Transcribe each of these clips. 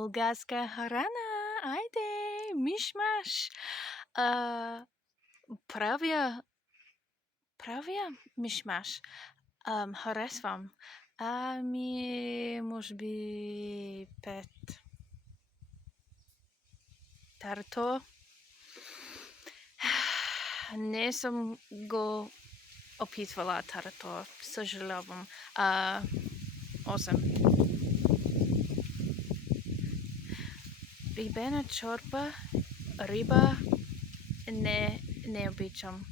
Bulgarska harana, ajde, miš-maš. Pravia miš-maš. Harasvam. Може би 5 тарто. Не съм го опитвала тарто, съжалявам. 8. Рибена чорба, риба не обичам.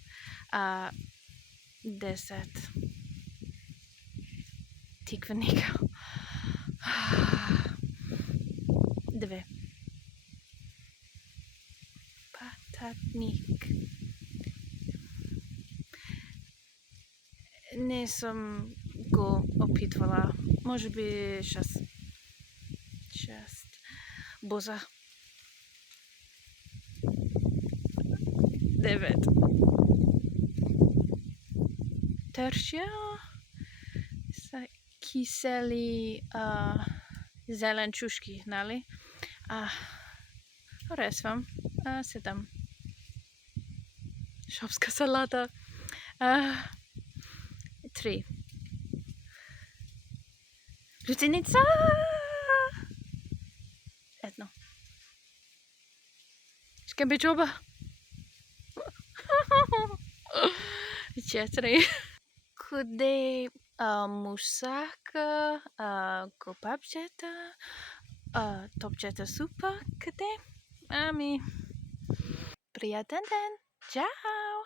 10. Тиквеника. 2. Пататник. Не съм го опитвала. Може би 6. Боза. 9. Тършия са кисели зеленчушки, нали? Харесвам. 7. Шопска салата. 3. Лютеница. 1. Шкембичоба. 4. Къде мусака, копапчета, топчета супа, къде? Приятен ден! Чао!